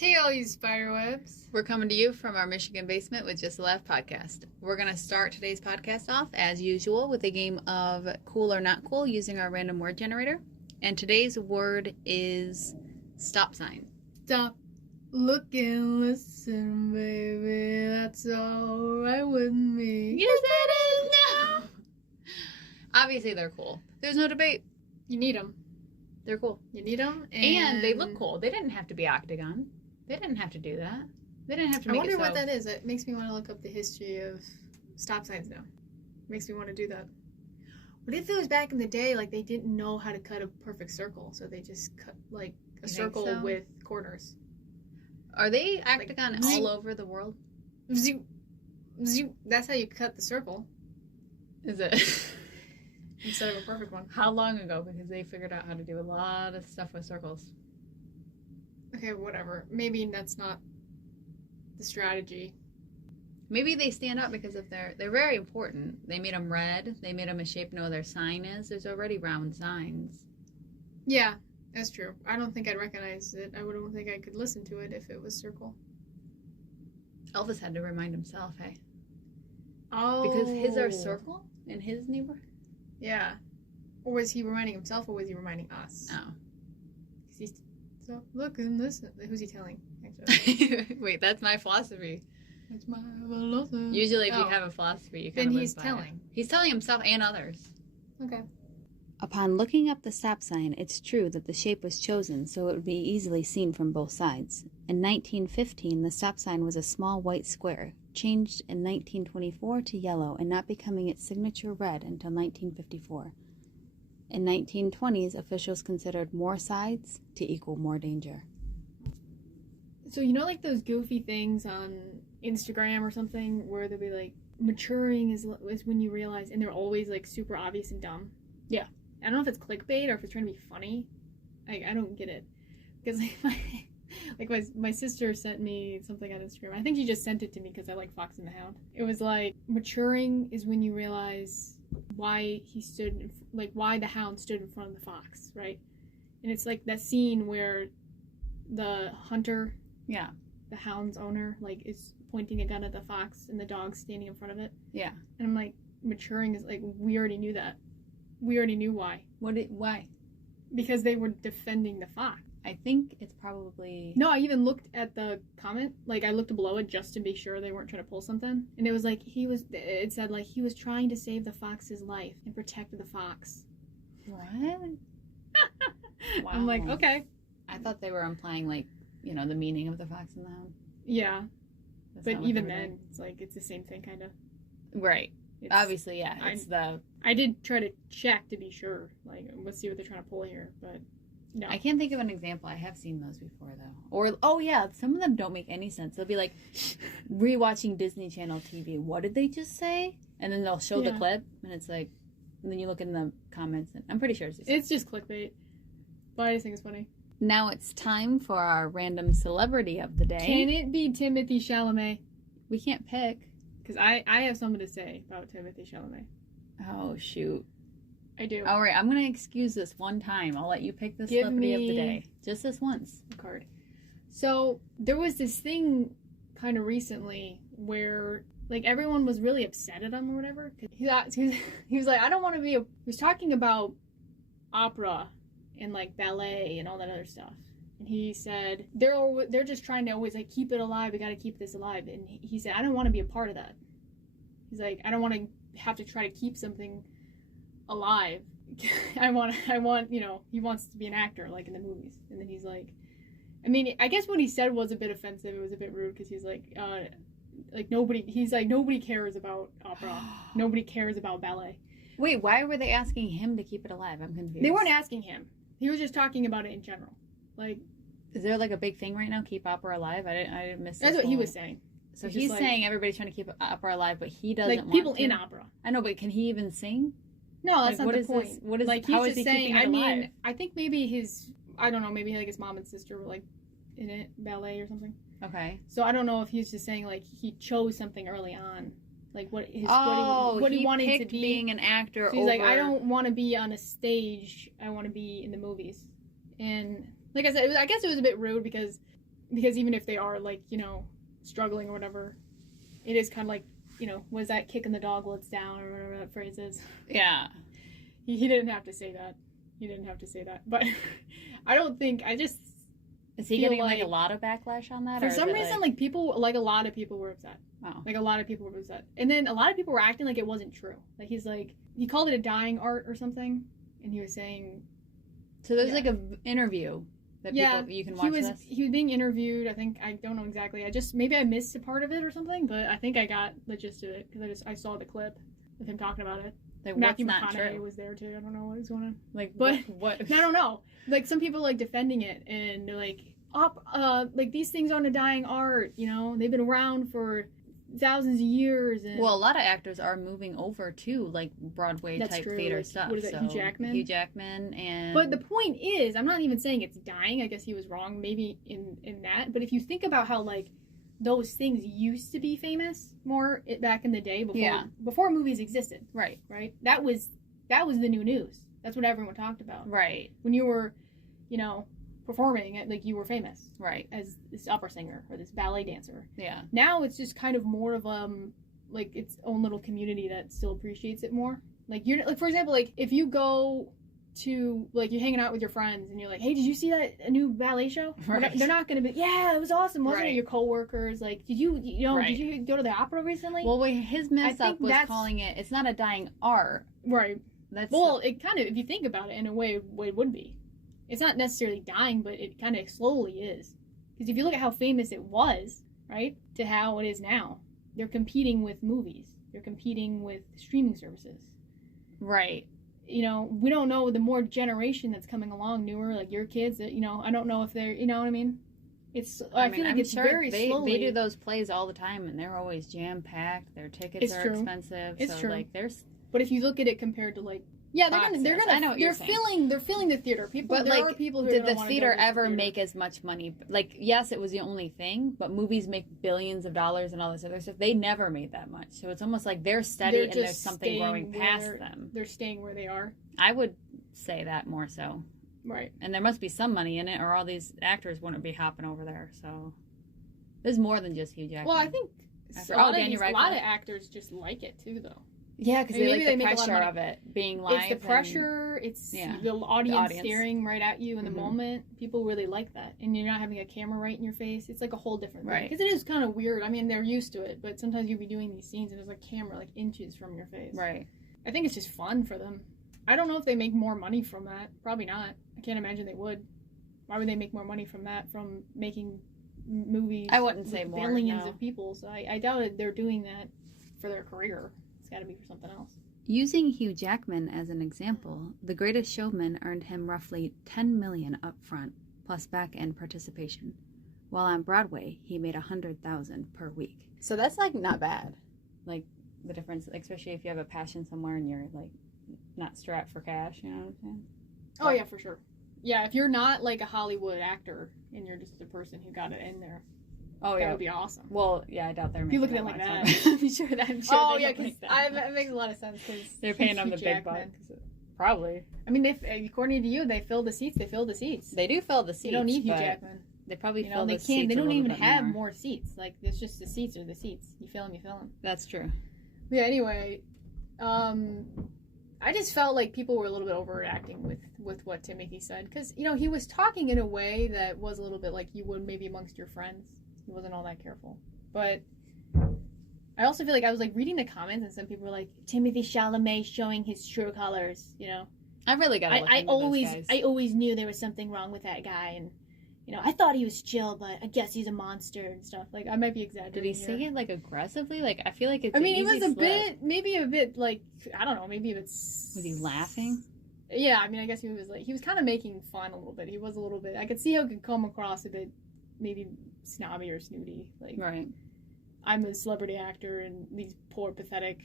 Hey, all you spiderwebs. We're coming to you from our Michigan basement with Just a Laugh podcast. We're going to start today's podcast off, as usual, with a game of Cool or Not Cool using our random word generator. And today's word is stop sign. Stop, look, and listen, baby. That's all right with me. Yes, it is! No! Obviously, they're cool. There's no debate. You need them. They're cool. You need them. And they look cool. They didn't have to be octagon. They didn't have to do that. They didn't have to make it I wonder so... what that is. It makes me want to look up the history of stop signs now. Makes me want to do that. What if it was back in the day, like, they didn't know how to cut a perfect circle, so they just cut, like, a circle with corners? Are they octagon like, all over the world? Zoom. Zoom. That's how you cut the circle. Is it? Instead of a perfect one. How long ago? Because they figured out how to do a lot of stuff with circles. Okay, whatever. Maybe that's not the strategy. Maybe they stand out because of they're very important. They made them red. They made them a shape no their sign is. There's already round signs. Yeah, that's true. I don't think I'd recognize it. I don't think I could listen to it if it was circle. Elvis had to remind himself, hey. Oh. Because his are circle in his neighborhood? Yeah. Or was he reminding himself or was he reminding us? Oh. He's so look and listen. Who's he telling, actually? Wait, that's my philosophy. That's my philosophy. Usually if you have a philosophy, you kind then of he's live by telling. it. He's telling himself and others. Okay. Upon looking up the stop sign, it's true that the shape was chosen so it would be easily seen from both sides. In 1915, the stop sign was a small white square, changed in 1924 to yellow and not becoming its signature red until 1954. In 1920s, officials considered more sides to equal more danger. So you know, like those goofy things on Instagram or something where they'll be like, maturing is when you realize, and they're always like super obvious and dumb. Yeah. I don't know if it's clickbait or if it's trying to be funny. I don't get it. Because my sister sent me something on Instagram. I think she just sent it to me because I like Fox and the Hound. It was like, maturing is when you realize why why the hound stood in front of the fox, right? And it's like that scene where the hunter, the hound's owner, like is pointing a gun at the fox and the dog's standing in front of it. Yeah. And I'm like, maturing is like, we already knew that. We already knew why. Why? Because they were defending the fox. I think it's probably... No, I even looked at the comment. Like, I looked below it just to be sure they weren't trying to pull something. And it was like, it said, like, he was trying to save the fox's life and protect the fox. What? Wow. I'm like, okay. I thought they were implying, like, you know, the meaning of the fox and the hound. Yeah. That's But even then, it's like, it's the same thing, kind of. Right. Obviously, yeah. I did try to check to be sure. Like, let's see what they're trying to pull here, but... No. I can't think of an example. I have seen those before, though. Or, oh, yeah, some of them don't make any sense. They'll be like, rewatching Disney Channel TV. What did they just say? And then they'll show the clip, and it's like, and then you look in the comments, and I'm pretty sure it's just clickbait. But I just think it's funny. Now it's time for our random celebrity of the day. Can it be Timothee Chalamet? We can't pick. Because I have something to say about Timothee Chalamet. Oh, shoot. I do. All right, I'm going to excuse this one time. I'll let you pick the celebrity of the day. Just this once. A card. So, there was this thing kind of recently where, like, everyone was really upset at him or whatever. He was like, I don't want to be he was talking about opera and, like, ballet and all that other stuff. And he said, they're just trying to always, like, keep it alive. We got to keep this alive. And he said, I don't want to be a part of that. He's like, I don't want to have to try to keep something alive. I want, you know, he wants to be an actor, like in the movies. And then he's like, I mean, I guess what he said was a bit offensive. It was a bit rude because he's like nobody cares about opera. Nobody cares about ballet. Wait, why were they asking him to keep it alive? I'm confused. They weren't asking him. He was just talking about it in general. Like, is there like a big thing right now? Keep opera alive? I didn't miss. That's what he was saying. So he's saying everybody's trying to keep opera alive, but he doesn't want people to. In opera. I know, but can he even sing? No, that's not the point. What is like? How he's is he just saying. keeping it alive? Mean, I think maybe I don't know. Maybe like his mom and sister were like in it, ballet or something. Okay. So I don't know if he's just saying like he chose something early on, like what he wanted to be. Being an actor. So he's like, I don't want to be on a stage. I want to be in the movies. And like I said, I guess it was a bit rude because because even if they are like, struggling or whatever, it is kind of like, was that kicking the dog while it's down or whatever that phrase is. Yeah. He didn't have to say that. But I just is he getting like a lot of backlash on that? For some reason, like people, like a lot of people were upset. Oh. Like a lot of people were upset. And then a lot of people were acting like it wasn't true. Like he called it a dying art or something. And he was saying. So there's like an interview that you can watch this? He was being interviewed. I don't know exactly. Maybe I missed a part of it or something, but I think I got the gist of it because I saw the clip of him talking about it. Like, Matthew what's not McConaughey true? was there too. I don't know what was going on. Like, but what? I don't know. Like some people like defending it and they're like, like these things aren't a dying art. They've been around for thousands of years. And well, a lot of actors are moving over to like Broadway type theater like, stuff. What is it, Hugh Jackman? Hugh Jackman and. But the point is, I'm not even saying it's dying. I guess he was wrong maybe in that. But if you think about how like those things used to be famous more back in the day before movies existed. Right. That was the new news. That's what everyone talked about. Right. When you were, performing, like you were famous. Right. As this opera singer or this ballet dancer. Yeah. Now it's just kind of more of like its own little community that still appreciates it more. Like you're like, for example, like if you go to like you're hanging out with your friends and you're like, hey, did you see a new ballet show? Right. They're not gonna be, yeah, it was awesome, wasn't it? Right. Your coworkers, like, did you did you go to the opera recently? Well, his mess up was calling it's not a dying art. Right. That's it kind of, if you think about it in a way, it would be. It's not necessarily dying, but it kind of slowly is. Because if you look at how famous it was, right, to how it is now, they're competing with movies. They're competing with streaming services. Right. We don't know the more generation that's coming along, newer, like your kids, that, I don't know if they're, you know what I mean? I feel like it's very slowly. They do those plays all the time, and they're always jam-packed. Their tickets are expensive. It's true. Like, there's... But if you look at it compared to, like, they're filling the theater. But there like, are people who did the theater ever make as much money? Like, yes, it was the only thing, but movies make billions of dollars and all this other stuff. They never made that much. So it's almost like they're steady and there's something growing past them. They're staying where they are. I would say that more so. Right. And there must be some money in it, or all these actors wouldn't be hopping over there. So there's more than just Hugh Jackman. Well, I think a lot of actors just like it too, though. Yeah, because they like the pressure of it being live. It's the pressure. It's the audience staring right at you in the moment. People really like that, and you're not having a camera right in your face. It's like a whole different thing. Because it is kind of weird. I mean, they're used to it, but sometimes you'll be doing these scenes and there's a camera like inches from your face. Right. I think it's just fun for them. I don't know if they make more money from that. Probably not. I can't imagine they would. Why would they make more money from that, from making movies? I wouldn't say more. Billions of people. So I doubt they're doing that for their career. It's got to be for something else. Using Hugh Jackman as an example, The Greatest Showman earned him roughly $10 million up front, plus back-end participation. While on Broadway, he made $100,000 per week. So that's like not bad. Like the difference, especially if you have a passion somewhere and you're like not strapped for cash. You know what I'm saying? Oh yeah, for sure. Yeah, if you're not like a Hollywood actor and you're just the person who got it in there. Oh yeah, that would be awesome. Well, yeah, I doubt they're making. You look at it like that. I'm sure. Oh yeah, because it makes a lot of sense because they're paying them the big bucks. Probably. I mean, according to you, they fill the seats. They fill the seats. They do fill the seats. You don't need Hugh Jackman. They probably fill the seats. They don't even have more seats. Like it's just the seats are the seats. You fill them. You fill them. That's true. Yeah. Anyway, I just felt like people were a little bit overreacting with what Timothy said because he was talking in a way that was a little bit like you would maybe amongst your friends. He wasn't all that careful. But I also feel like I was like reading the comments and some people were like, Timothee Chalamet showing his true colors, I really gotta look into those guys. I always knew there was something wrong with that guy and I thought he was chill, but I guess he's a monster and stuff. Like I might be exaggerating. Did he say it like aggressively? Like I feel like it's he was maybe a bit like I don't know, maybe it's was he laughing? Yeah, I mean I guess he was kind of making fun a little bit. He was a little bit I could see how it could come across a bit maybe snobby or snooty, like right. I'm a celebrity actor and these poor pathetic,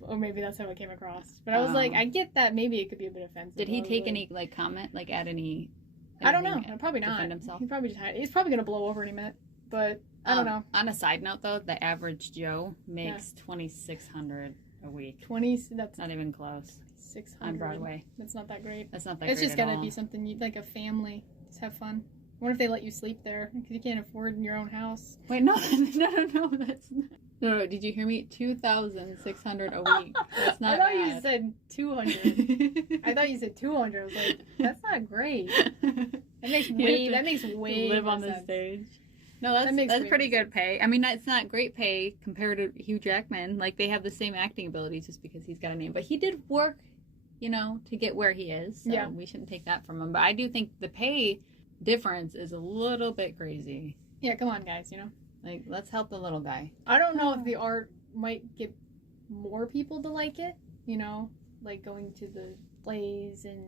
or maybe that's how it came across. But I was like, I get that maybe it could be a bit offensive. Did he take any like comment, like add any? I don't know. Probably not. Defend himself. He's probably gonna blow over any minute. But I don't know. On a side note, though, the average Joe makes $2,600 a week. That's not even close. 600 on Broadway. That's not that great. That's not that it's great. It's just gotta be something like a family. Just have fun. wonder if they let you sleep there because you can't afford your own house. Wait, no, no, that's not. No, did you hear me? 2,600 a week. That's not I thought bad. you said 200. I thought you said 200. I was like, that's not great. That makes way live more on the sense. stage. No, that's way pretty more good pay. I mean, it's not great pay compared to Hugh Jackman. Like, they have the same acting abilities just because he's got a name. But he did work, you know, to get where he is. So we shouldn't take that from him. But I do think the pay difference is a little bit crazy. Yeah, come on, guys, you know? Like, let's help the little guy. I don't know if the art might get more people to like it, you know? Like, going to the plays and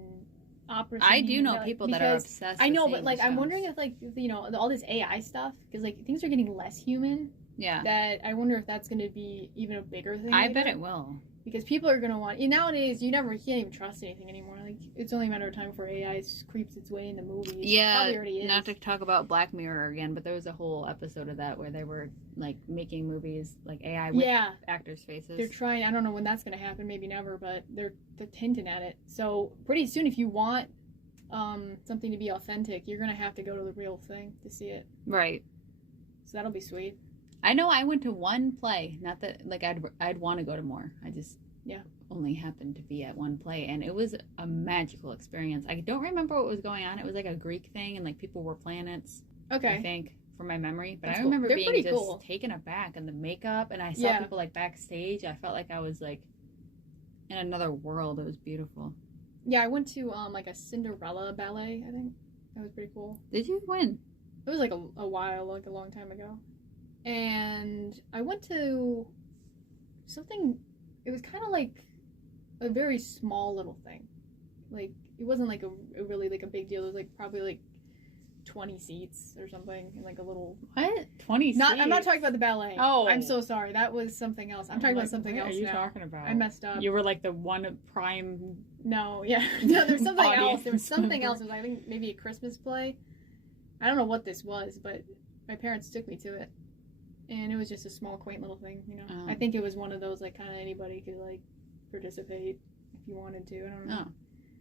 opera. I do know people that are obsessed. I know, with but like, I'm wondering if like, you know, all this AI stuff, because like things are getting less human. Yeah. That I wonder if that's going to be even a bigger thing. I bet it will. Because people are going to want... Nowadays, you can't even trust anything anymore. Like, it's only a matter of time before AI creeps its way into movies. Yeah, Probably already is. Not to talk about Black Mirror again, but there was a whole episode of that where they were, like, making movies, like, AI with actors' faces. They're trying... I don't know when that's going to happen. Maybe never, but they're hinting at it. So, pretty soon, if you want something to be authentic, you're going to have to go to the real thing to see it. Right. So, that'll be sweet. I know I went to one play. Not that, like, I'd want to go to more. I just only happened to be at one play, and it was a magical experience. I don't remember what was going on. It was like a Greek thing, and like people were planets. Okay. I think, from my memory. But That's I remember cool. being just taken aback, and the makeup, and I saw people like backstage. I felt like I was like in another world. It was beautiful. Yeah, I went to like a Cinderella ballet, I think. That was pretty cool. Did you? When? It was like a while, like a long time ago. And I went to something, it was kind of like a very small little thing. Like, it wasn't like a really like a big deal. It was like probably like 20 seats or something in like a little... What? 20 seats? I'm not talking about the ballet. Oh. I'm so sorry. That was something else. I'm talking about something else now. What are you talking about? I messed up. You were like the one prime... No, yeah. No, there's something else. Audience. There was something else. It was, I think, maybe a Christmas play. I don't know what this was, but my parents took me to it. And it was just a small, quaint little thing, you know. I think it was one of those, like, kind of anybody could, like, participate if you wanted to. I don't know. Oh,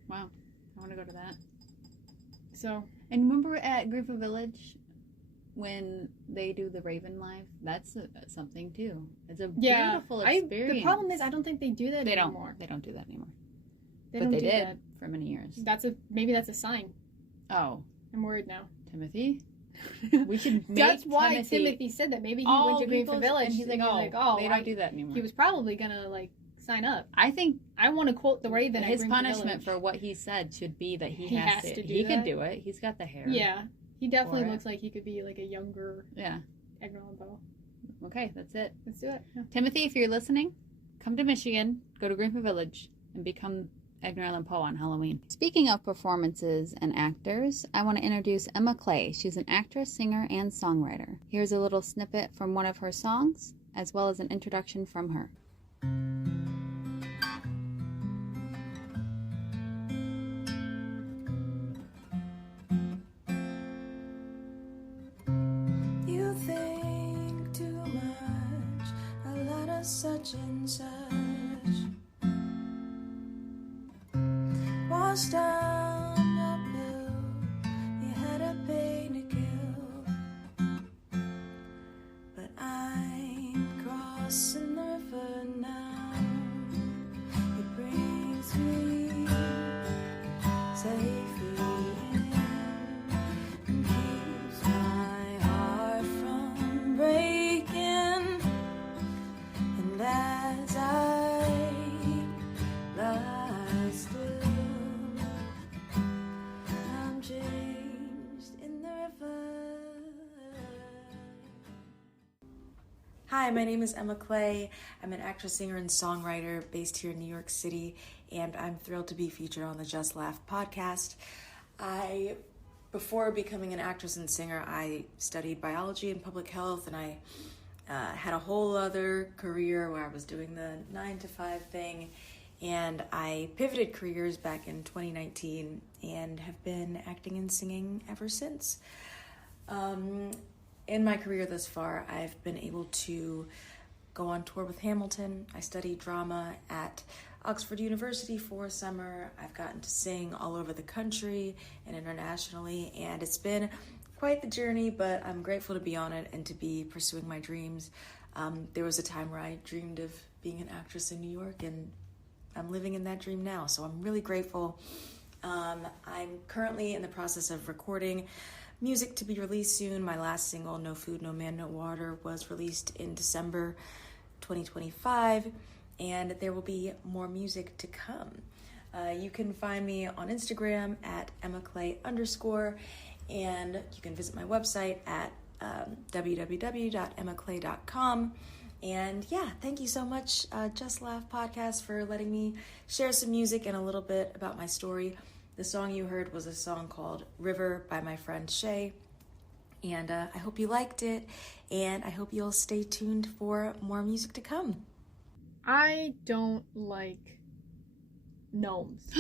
wow. I want to go to that. So. And remember at Greenfield Village when they do the Raven Live? That's something, too. It's a beautiful experience. The problem is I don't think they do that anymore. They don't do that anymore. But they did for many years. Maybe that's a sign. Oh. I'm worried now. Timothy? We should make That's why Timothy said that. Maybe he went to Greenfield Village and he's like, they don't do that anymore. He was probably gonna like sign up. I think I want to quote the Raven. His punishment for what he said should be that he has to. He could do it. He's got the hair. Yeah, he definitely looks like he could be like a younger. Yeah. Edgar Allan Poe. Okay, that's it. Let's do it. Yeah. Timothy, if you're listening, come to Michigan, go to Greenfield Village, and become Edgar Allan Poe on Halloween. Speaking of performances and actors, I want to introduce Emma Claye. She's an actress, singer, and songwriter. Here's a little snippet from one of her songs, as well as an introduction from her. You think too much, a lot of such and such. Washed down a bill, you had a pain to kill. But I'm crossing the river now. It brings me safely in and keeps my heart from breaking. And as I lie still, I'm changed in the river. Hi, my name is Emma Claye. I'm an actress, singer, and songwriter based here in New York City, and I'm thrilled to be featured on the Just Laugh podcast. Before becoming an actress and singer, I studied biology and public health, and I had a whole other career where I was doing the 9-to-5 thing, and I pivoted careers back in 2019 and have been acting and singing ever since. In my career thus far, I've been able to go on tour with Hamilton. I studied drama at Oxford University for a summer. I've gotten to sing all over the country and internationally, and it's been quite the journey, but I'm grateful to be on it and to be pursuing my dreams. There was a time where I dreamed of being an actress in New York, and I'm living in that dream now, so I'm really grateful. I'm currently in the process of recording music to be released soon. My last single, No Food, No Man, No Water, was released in December 2025, and there will be more music to come. You can find me on Instagram at Emma Claye _, and you can visit my website at www.emmaclaye.com. And yeah, thank you so much, Just Laugh Podcast, for letting me share some music and a little bit about my story. The song you heard was a song called River by my friend Shay. And I hope you liked it, and I hope you'll stay tuned for more music to come. I don't like gnomes.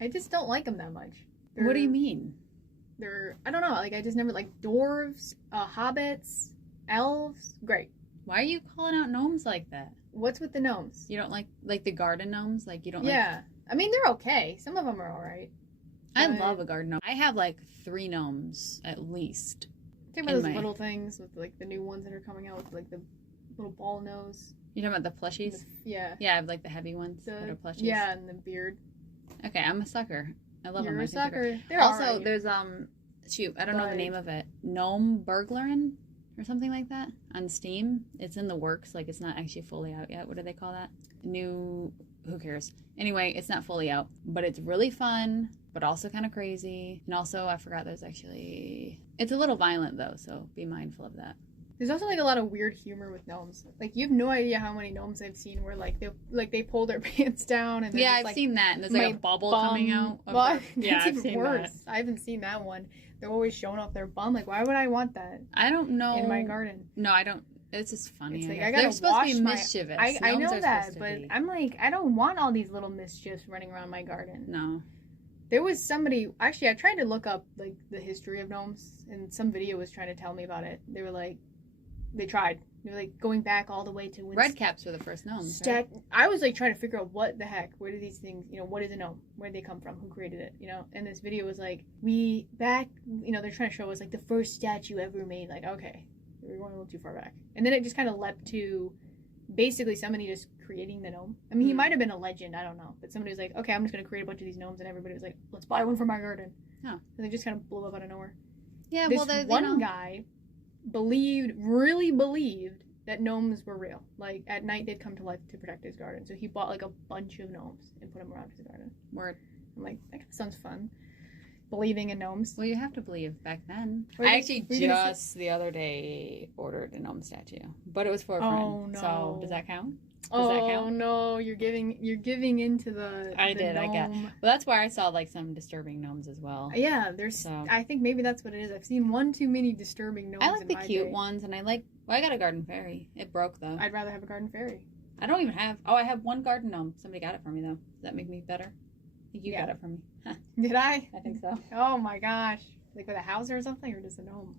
I just don't like them that much. What do you mean? I don't know, like I just never like dwarves, hobbits, elves. Great. Why are you calling out gnomes like that? What's with the gnomes? You don't like the garden gnomes? Like you don't Yeah. I mean, they're okay. Some of them are alright. I love a garden gnome. I have like 3 gnomes at least. Think about those little things with like the new ones that are coming out with like the little ball nose. You talking about the plushies? Yeah. Yeah, I have like the heavy ones that are plushies. Yeah, and the beard. Okay, I'm a sucker. I love them. You're a sucker. They're also, alright. there's I don't know the name of it. Gnome Burglarin or something like that on Steam. It's in the works. Like it's not actually fully out yet. What do they call that? Who cares? Anyway, it's not fully out, but it's really fun, but also kind of crazy. And also, I forgot it's a little violent though, so be mindful of that. There's also like a lot of weird humor with gnomes. Like you have no idea how many gnomes I've seen where they pull their pants down and I've seen that. And there's like a bubble coming out. Well, yeah, it's I've even seen worse. that. I haven't seen that one. They're always showing off their bum. Like, why would I want that? I don't know. In my garden. No, I don't. It's just funny. It's like, they're supposed to be mischievous. I know that, but I'm like, I don't want all these little mischiefs running around my garden. No. There was somebody, actually, I tried to look up like the history of gnomes, and some video was trying to tell me about it. They were like, they were like going back all the way to when Redcaps were the first gnomes. Right? I was like trying to figure out what the heck, where do these things, what is a gnome? Where did they come from? Who created it? And this video was like, they're trying to show us like the first statue ever made. Like, okay, we're going a little too far back. And then it just kind of leapt to basically somebody just creating the gnome. I mean, he might have been a legend, I don't know. But somebody was like, okay, I'm just going to create a bunch of these gnomes. And everybody was like, let's buy one for my garden. Oh. And they just kind of blew up out of nowhere. Yeah, this one guy really believed that gnomes were real. Like, at night they'd come to life to protect his garden. So he bought like a bunch of gnomes and put them around his garden. Word. I'm like, that kind of sounds fun. Believing in gnomes. Well, you have to believe back then. I actually just the other day ordered a gnome statue, but it was for a friend. Oh no! So does that count? No! You're giving into the. I did. Gnome. I get. Well, that's where I saw like some disturbing gnomes as well. Yeah, there's. So. I think maybe that's what it is. I've seen one too many disturbing gnomes. I like the cute ones, and I like. Well, I got a garden fairy. It broke though. I'd rather have a garden fairy. I don't even have. Oh, I have one garden gnome. Somebody got it for me though. Does that make me better? I think you got it for me. Did I? I think so. Oh my gosh! Like with a house or something, or just a gnome?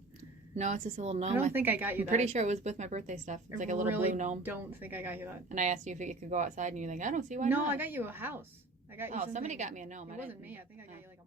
No, it's just a little gnome. I don't think I got you that. I'm pretty sure it was with my birthday stuff. It's like a little blue gnome. Don't think I got you that. And I asked you if it could go outside, and you're like, I don't see why not. No, I got you a house. I got you something. Somebody got me a gnome. It wasn't me. I think I got you like a